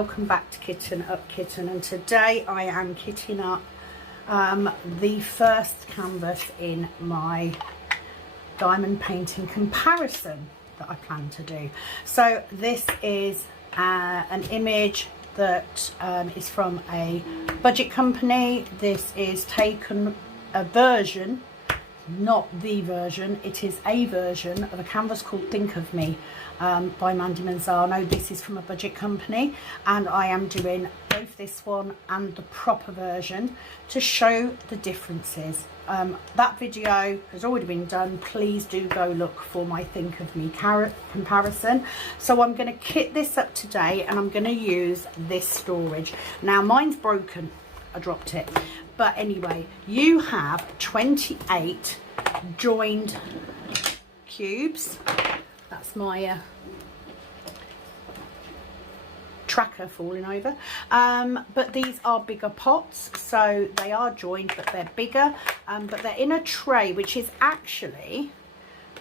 welcome back to Kitten Up Kitten, and today I am kitting up the first canvas in my diamond painting comparison that I plan to do. So this is an image that is from a budget company. This is taken a version, not the version, it is a version of a canvas called Think of Me by Mandy Manzano. This is from a budget company, and I am doing both this one and the proper version to show the differences. That video has already been done. Please do go look for my Think of Me comparison. So I'm going to kit this up today, and I'm going to use this storage. Now mine's broken, I dropped it, but anyway, you have 28 joined cubes. That's my tracker falling over, but these are bigger pots, so they are joined, but they're bigger, but they're in a tray which is actually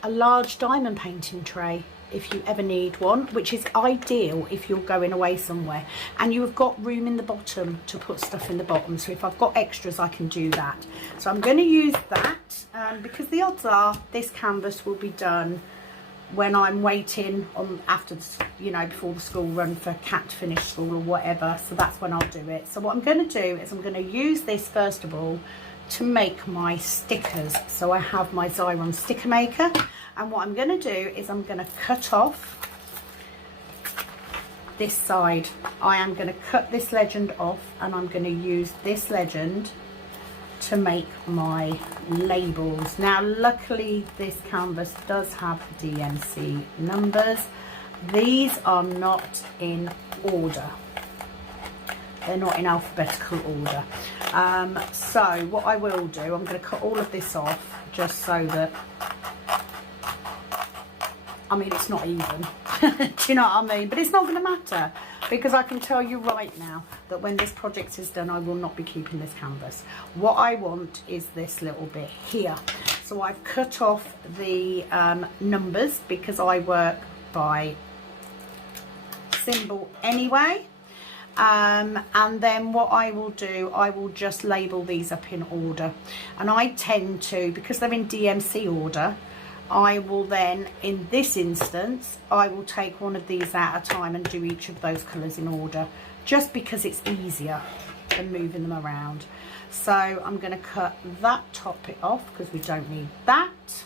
a large diamond painting tray if you ever need one, which is ideal if you're going away somewhere and you have got room in the bottom to put stuff in the bottom. So if I've got extras, I can do that. So I'm going to use that because the odds are this canvas will be done when I'm waiting on after, you know, before the school run for Cat to finish school or whatever. So that's when I'll do it. So what I'm going to do is I'm going to use this first of all to make my stickers. So I have my Xyron sticker maker, and what I'm going to do is I'm going to cut off this side. I am going to cut this legend off, and I'm going to use this legend to make my labels. Now luckily this canvas does have DMC numbers. These are not in order. They're not in alphabetical order. So what I will do, I'm going to cut all of this off just so that, I mean, it's not even. Do you know what I mean? But it's not going to matter, because I can tell you right now that when this project is done, I will not be keeping this canvas. What I want is this little bit here. So I've cut off the numbers because I work by symbol anyway. And then what I will do, I will just label these up in order. And I tend to, because they're in DMC order, I will then, in this instance, I will take one of these at a time and do each of those colours in order, just because it's easier than moving them around. So I'm going to cut that top bit off because we don't need that.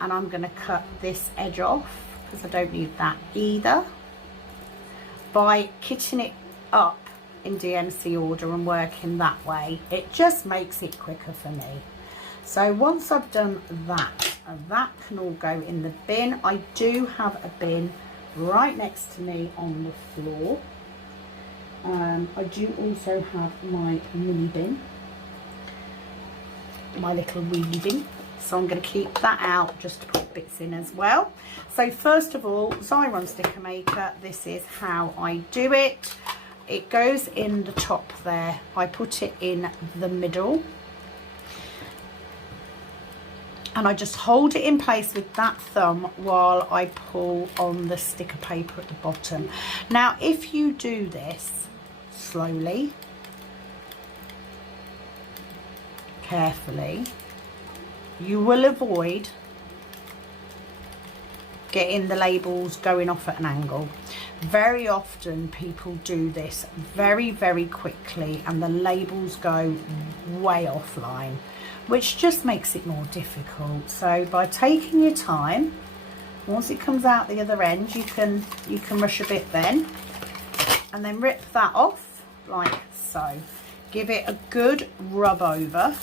And I'm going to cut this edge off because I don't need that either. By kitting it up in DMC order and working that way, it just makes it quicker for me. So once I've done that, that can all go in the bin. I do have a bin right next to me on the floor. I do also have my mini bin, my little wheelie bin. So I'm going to keep that out just to put bits in as well. So first of all, Xyron sticker maker, this is how I do it. It goes in the top there. I put it in the middle. And I just hold it in place with that thumb while I pull on the sticker paper at the bottom. Now, if you do this slowly, carefully, you will avoid getting the labels going off at an angle. Very often people do this very, very quickly and the labels go way offline, which just makes it more difficult. So by taking your time, once it comes out the other end, you can rush a bit then, and then rip that off like so. Give it a good rub over,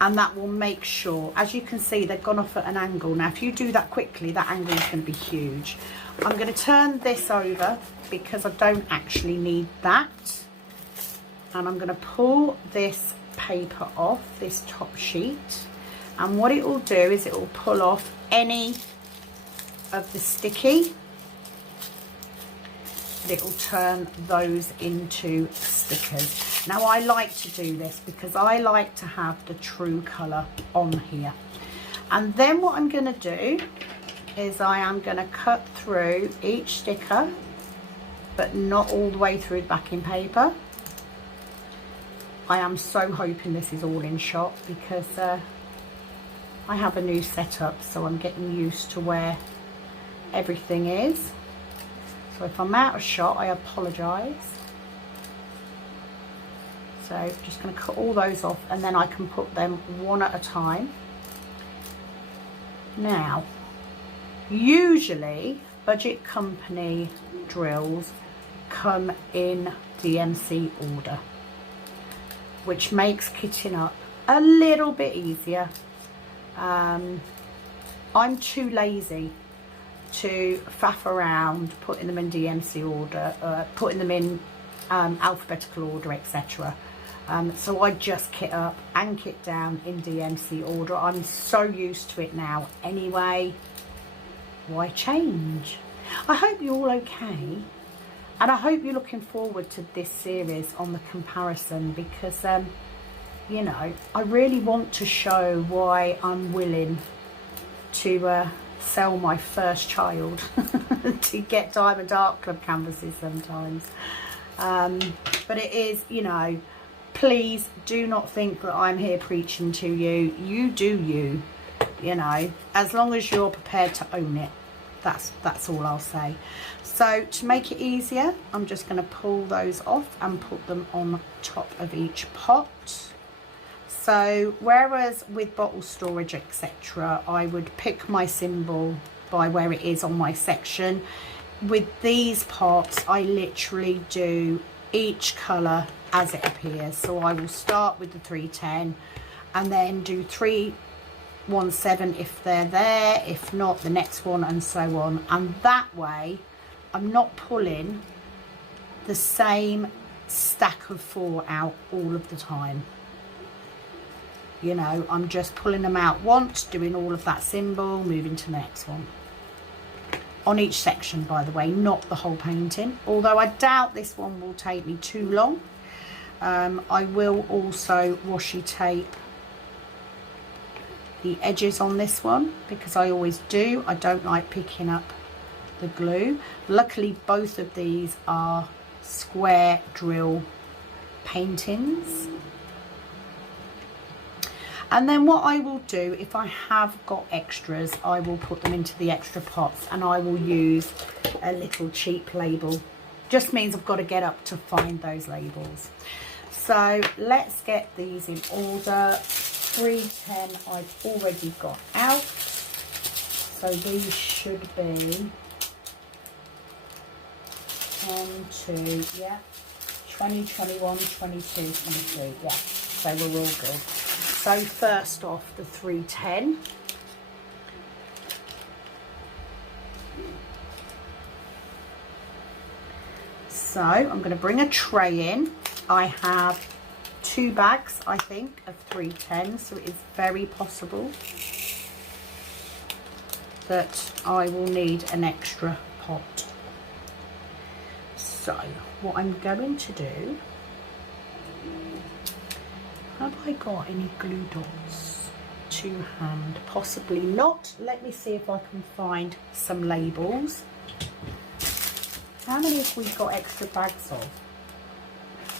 and that will make sure, as you can see, they've gone off at an angle. Now if you do that quickly, that angle is going to be huge. I'm going to turn this over because I don't actually need that. And I'm going to pull this paper off, this top sheet, and what it will do is it will pull off any of the sticky. It will turn those into stickers. Now I like to do this because I like to have the true colour on here. And then what I'm going to do is I am going to cut through each sticker, but not all the way through the backing paper. I am so hoping this is all in shot, because I have a new setup, so I'm getting used to where everything is. So if I'm out of shot, I apologise. So just going to cut all those off, and then I can put them one at a time. Now, usually budget company drills come in DMC order, which makes kitting up a little bit easier. I'm too lazy to faff around putting them in DMC order, putting them in alphabetical order, etc. So I just kit up and kit down in DMC order. I'm so used to it now anyway. Why change? I hope you're all okay, and I hope you're looking forward to this series on the comparison, because you know, I really want to show why I'm willing to sell my first child to get Diamond Art Club canvases sometimes. But it is, you know, please do not think that I'm here preaching to you. You do you, you know, as long as you're prepared to own it. That's all I'll say. So to make it easier, I'm just going to pull those off and put them on top of each pot. So whereas with bottle storage, etc., I would pick my symbol by where it is on my section, with these pots I literally do each colour as it appears. So I will start with the 310 and then do 317 if they're there, if not the next one, and so on. And that way I'm not pulling the same stack of 4 out all of the time. You know, I'm just pulling them out once, doing all of that symbol, moving to the next one. On each section, by the way, not the whole painting. Although I doubt this one will take me too long. I will also washi tape the edges on this one, because I always do. I don't like picking up the glue. Luckily, both of these are square drill paintings. And then what I will do, if I have got extras, I will put them into the extra pots, and I will use a little cheap label. Just means I've got to get up to find those labels. So let's get these in order. 310 I've already got out. So these should be 1, 2, yeah, 20, 21, 22, 23, yeah. So we're all good. So first off, the 310. So I'm going to bring a tray in. I have 2 bags, I think, of 310, so it is very possible that I will need an extra pot. So what I'm going to do, have I got any glue dots to hand? Possibly not. Let me see if I can find some labels. How many have we got extra bags of?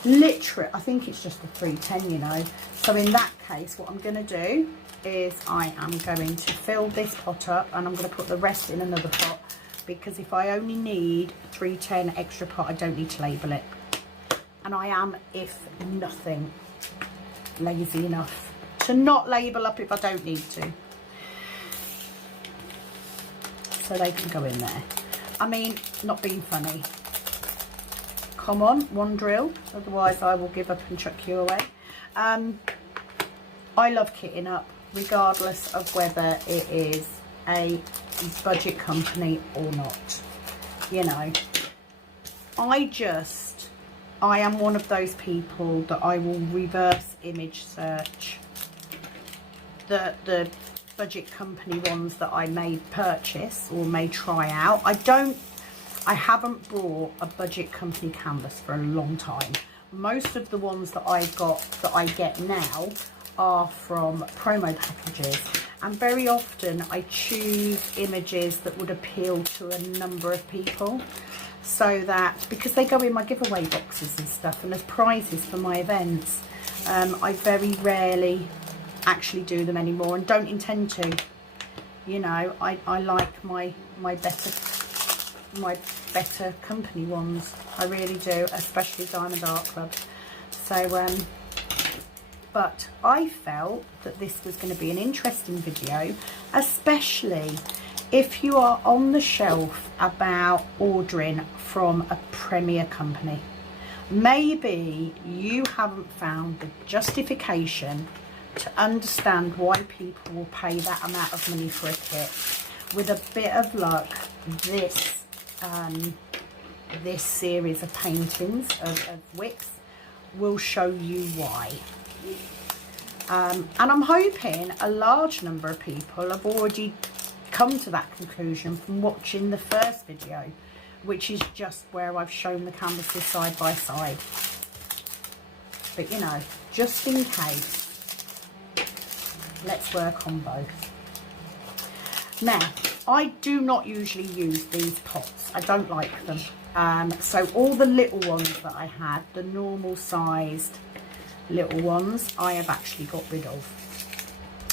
Literally, I think it's just the 310, you know. So in that case, what I'm going to do is I am going to fill this pot up, and I'm going to put the rest in another pot, because if I only need 310 extra pot, I don't need to label it. And I am, if nothing, lazy enough to not label up if I don't need to. So they can go in there. I mean, not being funny. Come on, one drill, otherwise I will give up and chuck you away. I love kitting up, regardless of whether it is a budget company or not. You know, I am one of those people that I will reverse image search the budget company ones that I may purchase or may try out. I haven't bought a budget company canvas for a long time. Most of the ones that I get now are from promo packages, And very often I choose images that would appeal to a number of people, so that, because they go in my giveaway boxes and stuff and as prizes for my events, I very rarely actually do them anymore and don't intend to. You know, I like my better company ones. I really do, especially Diamond Art Club. So but I felt that this was going to be an interesting video, especially if you are on the shelf about ordering from a premier company. Maybe you haven't found the justification to understand why people will pay that amount of money for a kit. With a bit of luck, this series of paintings of wicks will show you why. And I'm hoping a large number of people have already come to that conclusion from watching the first video, which is just where I've shown the canvases side by side. But you know, just in case, let's work on both. Now, I do not usually use these pots. I don't like them. So all the little ones that I had, the normal sized little ones, I have actually got rid of.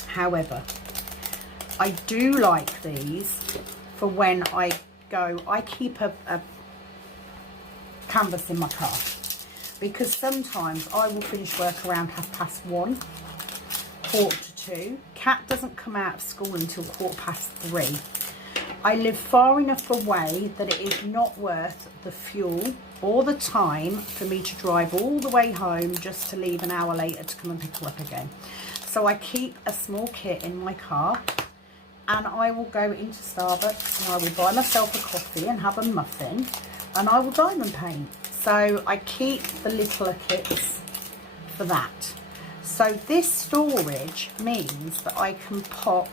However, I do like these for when I go. I keep a canvas in my car, because sometimes I will finish work around 1:30, 1:45. Cat doesn't come out of school until 3:15. I live far enough away that it is not worth the fuel or the time for me to drive all the way home just to leave an hour later to come and pick her up again. So I keep a small kit in my car, and I will go into Starbucks and I will buy myself a coffee and have a muffin, and I will diamond paint. So I keep the littler kits for that. So this storage means that I can pop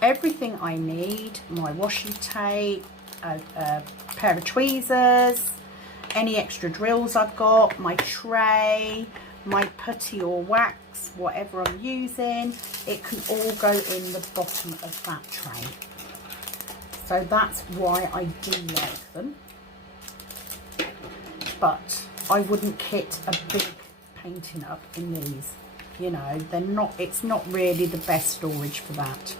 everything I need, my washi tape, a pair of tweezers, any extra drills I've got, my tray, my putty or wax, whatever I'm using, it can all go in the bottom of that tray. So that's why I do like them. But I wouldn't kit a big painting up in these. You know, they're not, it's not really the best storage for that.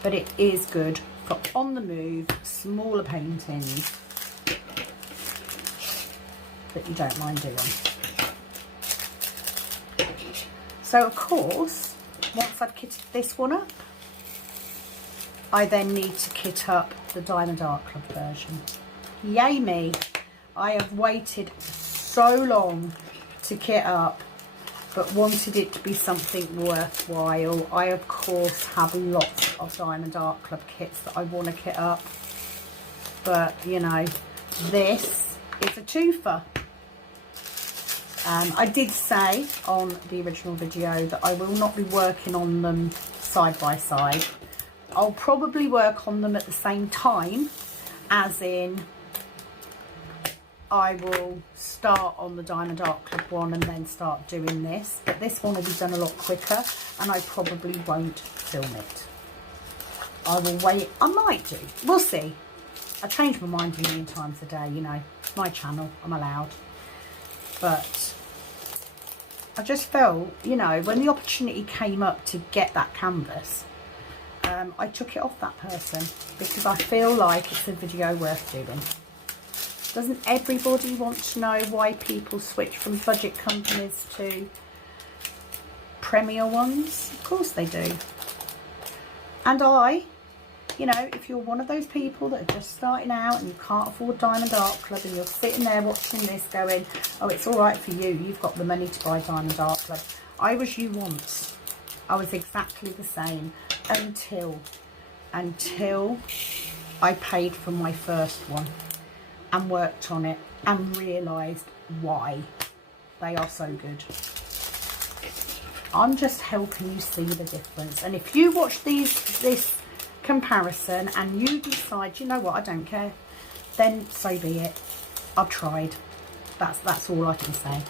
But it is good for on the move, smaller paintings that you don't mind doing. So of course, once I've kitted this one up, I then need to kit up the Diamond Art Club version. Yay me! I have waited so long to kit up, but wanted it to be something worthwhile. I of course have lots of Diamond Art Club kits that I want to kit up, but you know, this is a twofer. I did say on the original video that I will not be working on them side by side. I'll probably work on them at the same time, as in I will start on the Diamond Art Club one and then start doing this. But this one will be done a lot quicker, and I probably won't film it. I will wait. I might do. We'll see. I change my mind a million times a day, you know. It's my channel. I'm allowed. But I just felt, you know, when the opportunity came up to get that canvas, I took it off that person because I feel like it's a video worth doing. Doesn't everybody want to know why people switch from budget companies to premier ones? Of course they do. And you know, if you're one of those people that are just starting out and you can't afford Diamond Art Club, and you're sitting there watching this going, oh, it's all right for you, you've got the money to buy Diamond Art Club. I was you once. I was exactly the same until I paid for my first one and worked on it and realised why they are so good. I'm just helping you see the difference. And if you watch this comparison and you decide, you know what, I don't care, then so be it. I've tried. That's all I can say.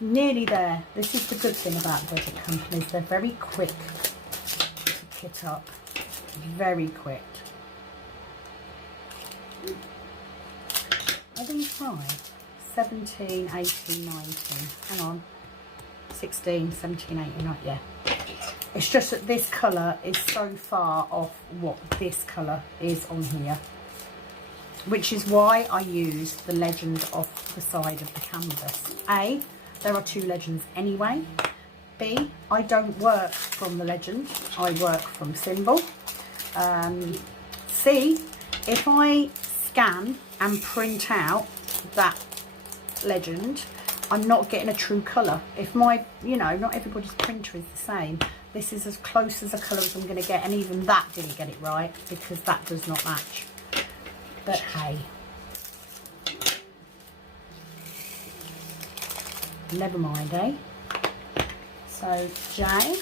nearly there. This is the good thing about budget companies. They're very quick to kit up. Very quick. Are these right? 17, 18, 19. Hang on. 16, 17, 18, 19. Yeah. It's just that this colour is so far off what this colour is on here. Which is why I use the legend off the side of the canvas. A, there are 2 legends anyway. B, I don't work from the legend. I work from symbol. C, if I scan and print out that legend, I'm not getting a true colour. If my, you know, not everybody's printer is the same. This is as close as a colour as I'm going to get, and even that didn't get it right because that does not match. But hey, never mind, eh? So J.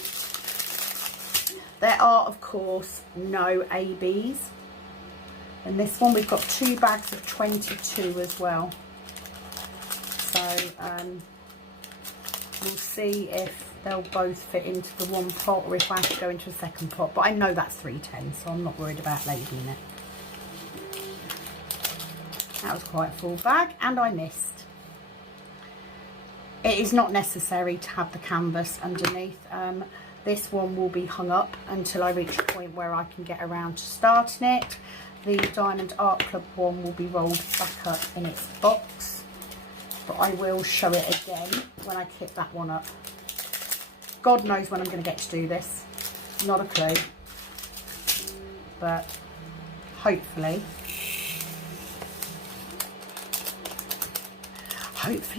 There are, of course, no ABs. And this one, we've got 2 bags of 22 as well. So we'll see if they'll both fit into the one pot or if I have to go into a second pot. But I know that's 310, so I'm not worried about labeling it. That was quite a full bag, and I missed. It is not necessary to have the canvas underneath. This one will be hung up until I reach a point where I can get around to starting it. The Diamond Art Club one will be rolled back up in its box, but I will show it again when I kit that one up. God knows when I'm going to get to do this. Not a clue. But hopefully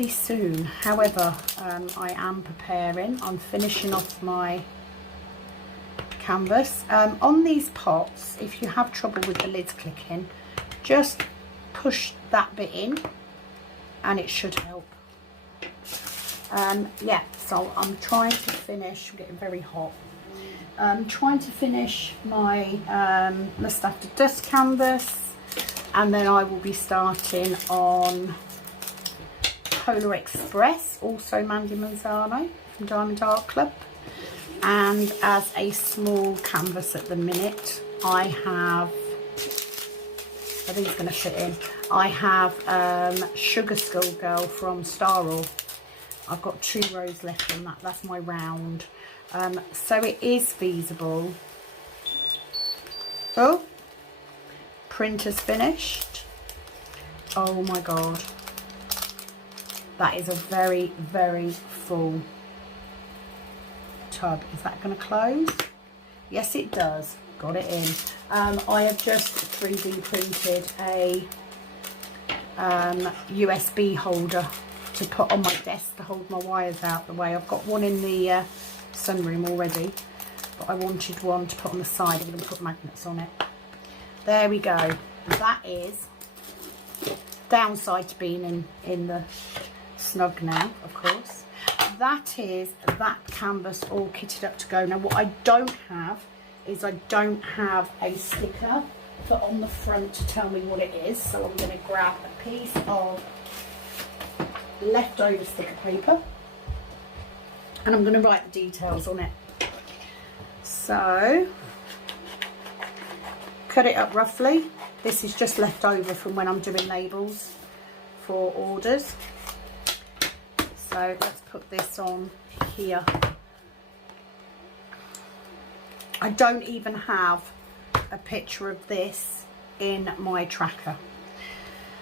soon. However, I am preparing. I'm finishing off my canvas. On these pots, if you have trouble with the lids clicking, just push that bit in and it should help. Yeah, so I'm trying to finish. I'm getting very hot. I'm trying to finish my Lust After Dust canvas, and then I will be starting on Polar Express, also Mandy Manzano from Diamond Art Club. And as a small canvas at the minute, I have, I think it's going to fit in, I have Sugar Skull Girl from Star Raw. I've got 2 rows left on that. That's my round. So it is feasible. Oh, printer's finished. Oh my God. That is a very, very full tub. Is that going to close? Yes, it does. Got it in. I have just 3D printed a USB holder to put on my desk to hold my wires out the way. I've got one in the sunroom already, but I wanted one to put on the side. I'm going to put magnets on it. There we go. That is downside to being in the snug now, of course. That is that canvas all kitted up to go. Now what I don't have is I don't have a sticker put on the front to tell me what it is, so I'm going to grab a piece of leftover sticker paper and I'm going to write the details on it. So cut it up roughly. This is just left over from when I'm doing labels for orders. So let's put this on here. I don't even have a picture of this in my tracker.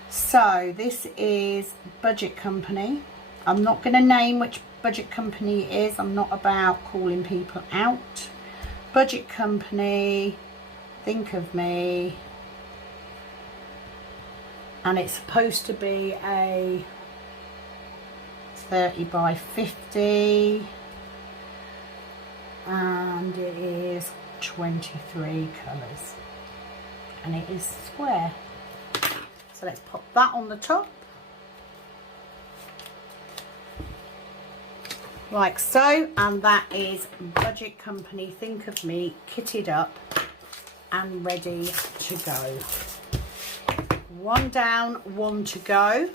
So this is Budget Company. I'm not going to name which Budget Company it is. I'm not about calling people out. Budget Company, Think of Me. And it's supposed to be a 30 by 50. And it is 23 colours. And it is square. So let's pop that on the top. Like so. And that is Budget Company Think of Me kitted up and ready to go. One down, one to go.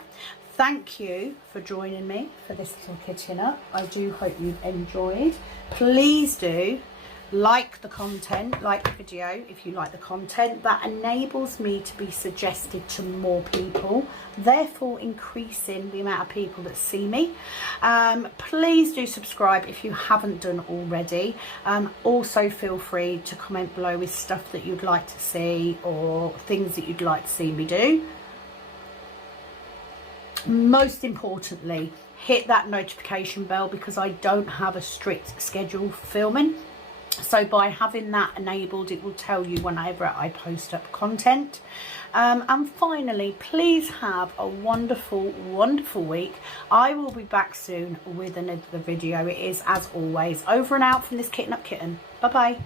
thank you for joining me for this little kitchen up. I do hope you've enjoyed. Please do like the content, like the video if you like the content. That enables me to be suggested to more people, therefore increasing the amount of people that see me. Please do subscribe if you haven't done already. Also feel free to comment below with stuff that you'd like to see or things that you'd like to see me do. Most importantly, hit that notification bell, because I don't have a strict schedule for filming. So by having that enabled, it will tell you whenever I post up content. And finally, please have a wonderful, wonderful week. I will be back soon with another video. It is, as always, over and out from this Kitten Up Kitten. Bye bye.